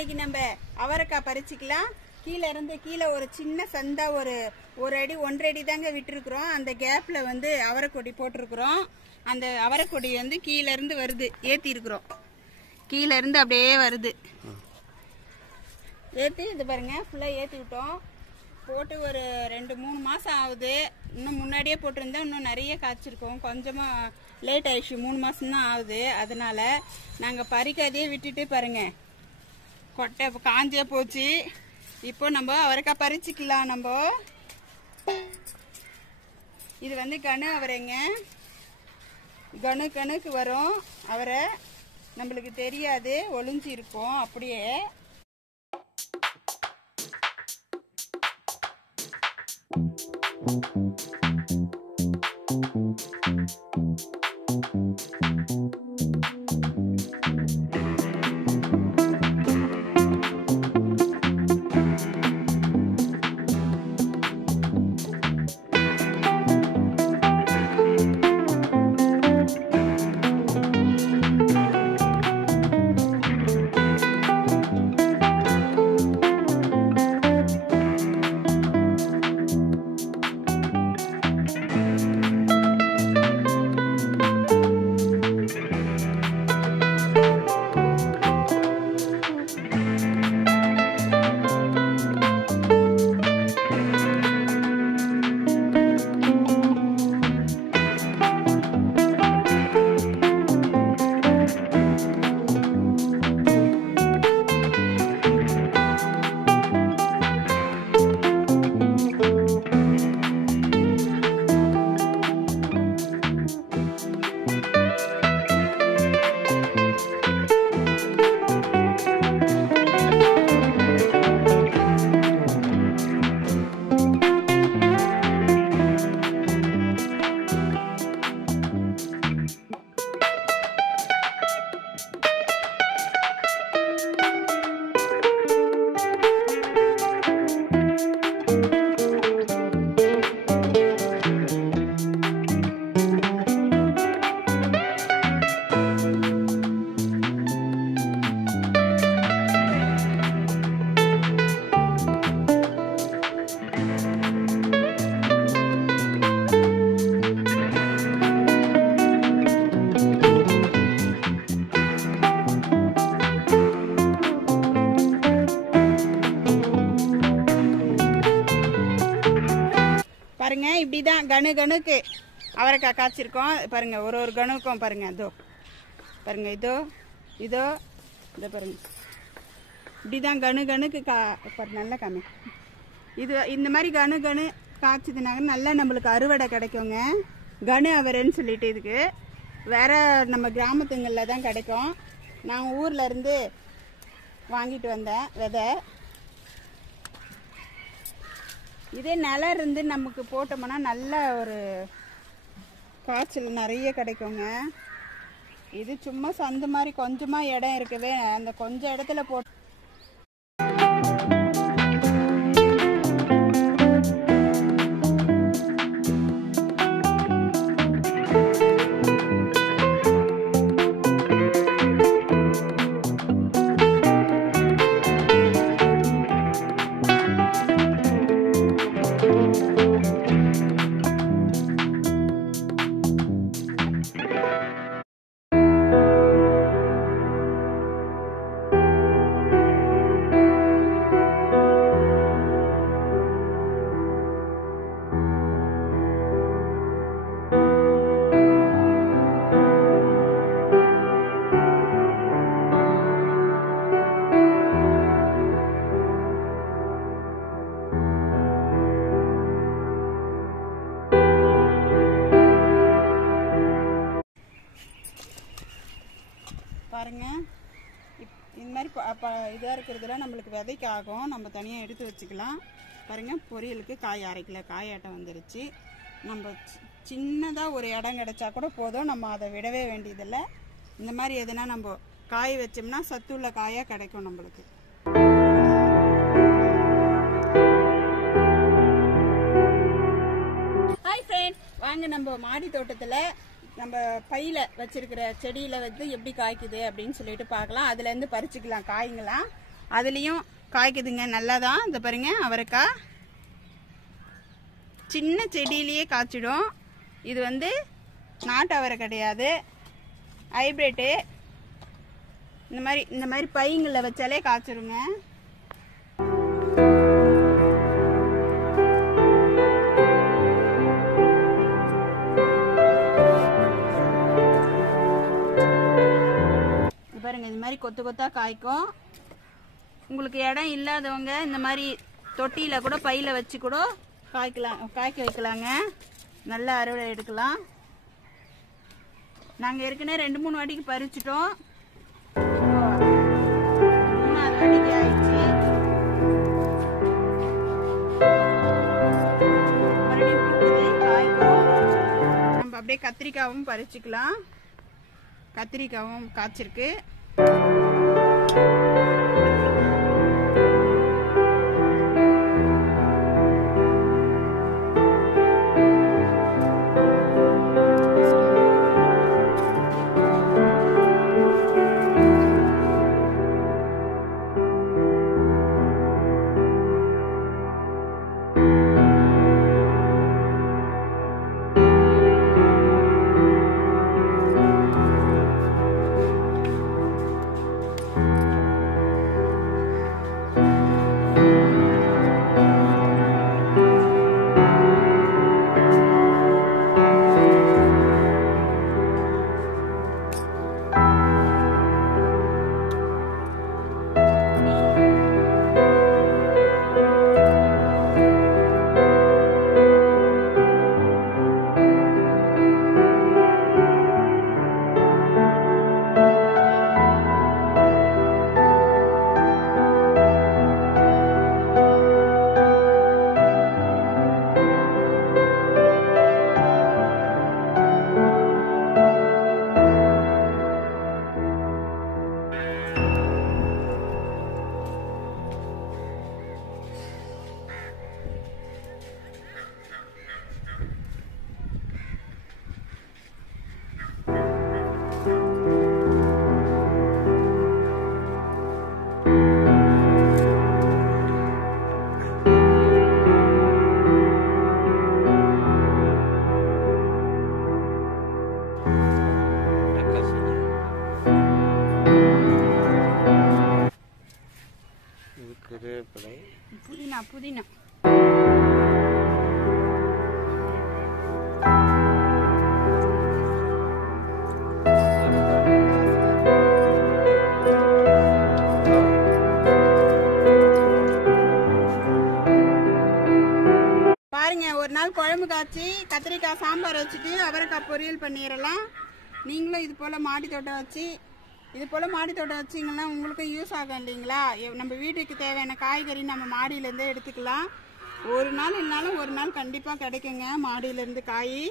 இன்னைக்கு நம்ம அவரைக்காய் பறிச்சுக்கலாம். கீழே ஒரு சின்ன சந்தா ஒரு அடி 1.5 அடி தாங்க விட்டுருக்குறோம். அந்த கேப்ல வந்து அவரைக்கொடி போட்டிருக்கிறோம். அந்த அவரைக்கொடி வந்து கீழே இருந்து வருது, ஏத்தி இருக்கிறோம். கீழே இருந்து அப்படியே வருது, ஏத்தி இது பாருங்க ஃபுல்லா ஏத்தி விட்டோம். போட்டு ஒரு 2-3 மாசம் ஆகுது. இன்னும் முன்னாடியே போட்டிருந்தா இன்னும் நிறைய காய்ச்சிருக்கோம். கொஞ்சமா லேட் ஆயிடுச்சு, 3 மாசம் தான் ஆகுது. அதனால நாங்க பறிக்காதையே விட்டுட்டு பாருங்க கொட்டை காஞ்சே போச்சு. இப்போ நம்ம அவரைக்காய் பறிச்சுக்கலாம். நம்ம இது வந்து கணு அவரைங்க, கணுக்கு வரும் அவரை. நம்மளுக்கு தெரியாது, ஒளிஞ்சு இருக்கும் அப்படியே. பாருங்க இப்படிதான் கணுக்கு அவரைக்காய் காய்ச்சிருக்கோம். பாருங்க ஒரு கணுக்கும் பாருங்க. இதோ பாருங்க, இதோ பாருங்க. இப்படிதான் கணுக்கு நல்ல காமி. இது இந்த மாதிரி கணு காய்ச்சதுனாக்க நல்லா நம்மளுக்கு அறுவடை கிடைக்குங்க. கணு அவரைன்னு சொல்லிட்டு இதுக்கு வேற நம்ம கிராமத்துங்களில் தான் கிடைக்கும். நான் ஊர்ல இருந்து வாங்கிட்டு வந்தேன் விதை. இதே நிலம் இருந்து நமக்கு போட்டோம்னா நல்ல ஒரு காய்ச்சல் நிறைய கிடைக்குங்க. இது சும்மா சந்து மாதிரி கொஞ்சமா இடம் இருக்கவே அந்த கொஞ்சம் இடத்துல போட்டு பாருங்க. இந்த மாதிரி இதாக இருக்கிறதுலாம் நம்மளுக்கு விதைக்கு ஆகும். நம்ம தனியாக எடுத்து வச்சுக்கலாம். பாருங்க, பொரியலுக்கு காய் 1/2 கிலோ காயாட்டம் வந்துருச்சு. நம்ம சின்னதாக ஒரு இடம் கிடைச்சா கூட போதும், நம்ம அதை விடவே வேண்டியதில்லை. இந்த மாதிரி எதுனா நம்ம காய வச்சோம்னா சத்துள்ள காயாக கிடைக்கும் நம்மளுக்கு. ஹாய் ஃப்ரெண்ட்ஸ், வாங்க நம்ம மாடி தோட்டத்தில் நம்ம பையில வச்சிருக்கிற செடியில வந்து எப்படி காய்க்குது அப்படின்னு சொல்லிட்டு பார்க்கலாம். அதுல இருந்து பறிச்சுக்கலாம் காய்ங்களாம். அதுலேயும் காய்க்குதுங்க, நல்லா தான். இந்த பாருங்க அவரைக்காய் சின்ன செடியிலேயே காய்ச்சிடும். இது வந்து நாட்டு அவரை கிடையாது, ஹைப்ரிட்டு. இந்த மாதிரி பைங்களில் வச்சாலே காய்ச்சிருங்க. பாருங்க இது மாதிரி கொத்து கொத்தா காய்க்கும். உங்களுக்கு இடம் இல்லாதவங்க இந்த மாதிரி தொட்டியில் கூட பையில் வச்சு கூட காய்க்க வைக்கலாங்க. நல்லா அறுவடை எடுக்கலாம். நாங்கள் ஏற்கனவே 2-3 வாட்டிக்கு பறிச்சிட்டோம். 3ஆவது வாட்டிக்கு ஆயிடுச்சு. மறுபடியும் பூக்குது, காய்க்கும். நம்ம அப்படியே கத்திரிக்காவும் பறிச்சுக்கலாம். கத்திரிக்காவும் காய்ச்சிருக்கு. புதினா பாருங்க. ஒரு நாள் குழம்பு காய்ச்சி கத்திரிக்காய் சாம்பார் வச்சுட்டு அவரைக்காய் பொரியல் பண்ணிடலாம். நீங்களும் இது போல் மாடி தோட்டம் வச்சிங்கன்னா உங்களுக்கும் யூஸ் ஆகும் இல்லைங்களா? நம்ம வீட்டுக்கு தேவையான காய்கறி நம்ம மாடியிலேருந்தே எடுத்துக்கலாம். ஒரு நாள் இல்லைனாலும் ஒரு நாள் கண்டிப்பாக கிடைக்குங்க மாடியிலேருந்து காய்.